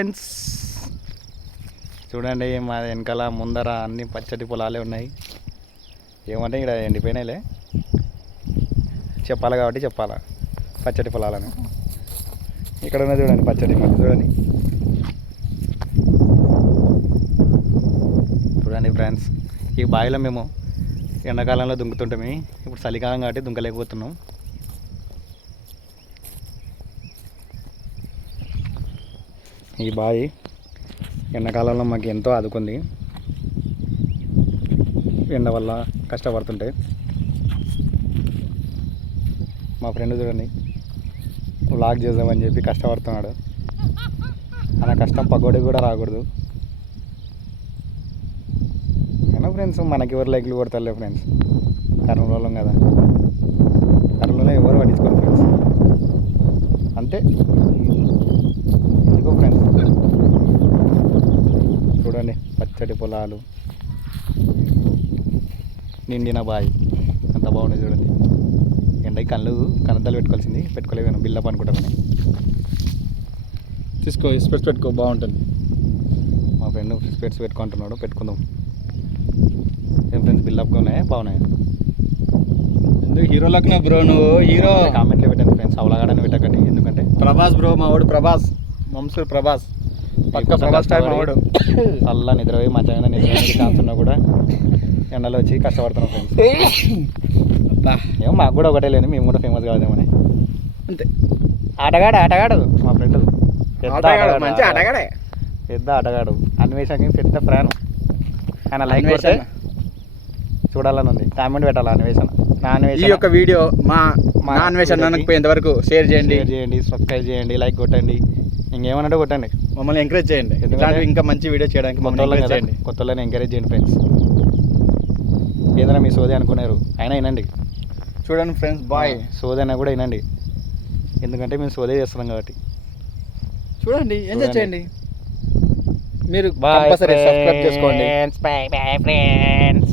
Friends. చూడండి మా వెనకాల ముందర అన్ని పచ్చటి పొలాలే ఉన్నాయి. ఏమంటే ఇక్కడ ఎండిపోయినాయిలే. చెప్పాలి కాబట్టి చెప్పాలా? పచ్చటి పొలాలని. ఇక్కడ ఉన్నది చూడండి పచ్చడి మధ్య చూడండి. చూడండి ఫ్రెండ్స్ ఈ బావిలో మేము ఎండాకాలంలో దుంకుతుంటాము ఇప్పుడు చలికాలం కాబట్టి దుంకలేకపోతున్నాం. ఈ బావి ఎండాకాలంలో మాకు ఎంతో ఆదుకుంది. ఎండ వల్ల కష్టపడుతుంటే మా ఫ్రెండ్ చూడండి లాక్ చేద్దామని చెప్పి కష్టపడుతున్నాడు. అలా కష్టం పగోడి కూడా రాకూడదు. అయినా ఫ్రెండ్స్ మనకి ఎవరు లైక్లు కొడతారులే ఫ్రెండ్స్. కర్నూలు కదా. కర్నూలులో ఎవరు పట్టించుకోరు ఫ్రెండ్స్. అంతే. ఎందుకో ఫ్రెండ్స్? చూడండి పచ్చడి పొలాలు. నిండిన బావి అంత బాగుంది చూడండి. ఎండకి కళ్ళు కన్నద్దాలు పెట్టుకోవాల్సింది. పెట్టుకోలేను బిల్లప్ అనుకుంటామని తీసుకో స్పెట్స్ పెట్టుకో బాగుంటుంది. మా ఫ్రెండ్ స్పెట్స్ పెట్టుకుంటున్నాడు పెట్టుకుందాం. ఏం ఫ్రెండ్స్ బిల్లప్గా ఉన్నాయా బాగున్నాయా? ఎందుకు హీరోలకు బ్రో నువ్వు? హీరో. కామెంట్లో పెట్టండి ఫ్రెండ్స్ అవలాగాడని పెట్టకండి. ఎందుకంటే ప్రభాస్ బ్రో మా వాడు ప్రభాస్. మంసూర్ ప్రభాస్. పక్క ప్రభాస్ టైం మా వాడు అల్లా నిద్రపోయి మంచిగా నిద్రపోయి ఛాన్స్ ఉన్నా కూడా ఎండలో వచ్చి కష్టపడుతున్నాం ఫ్రెండ్స్ ఏమో మాకు కూడా ఒకటే లేని మేము కూడా ఫేమస్ కాదేమని అంతే. ఆటగాడు ఆటగాడు మా ఫ్రెండ్ మంచి ఆటగాడే. పెద్ద ఆటగాడు. అన్వేషణకి పెద్ద ఫ్యాన్. ఆయన లైక్ కొడితే. చూడాలని ఉంది. కామెంట్ పెట్టాలి అన్వేషణ? నా ఈ యొక్క వీడియో మా మా అన్వేషణ వీడియోకి నాకు పోయేంత వరకు షేర్ చేయండి? షేర్ చేయండి సబ్స్క్రైబ్ చేయండి లైక్ కొట్టండి. ఇంకేమన్నా కొట్టండి. మమ్మల్ని ఎంకరేజ్ చేయండి. ఎందుకంటే ఇంకా మంచి వీడియో చేయడానికి కొత్త వాళ్ళని చేయండి. కొత్త వాళ్ళని ఎంకరేజ్ చేయండి ఫ్రెండ్స్ ఏదైనా మీ సోది అనుకున్నారు అయినా వినండి. చూడండి ఫ్రెండ్స్ బాయ్ సోది అయినా కూడా వినండి. ఎందుకంటే మేము సోదే చేస్తున్నాం కాబట్టి. చూడండి ఎంజాయ్. చేయండి. మీరు కంపల్సరీ సబ్స్క్రైబ్ చేసుకోండి. ఫ్రెండ్స్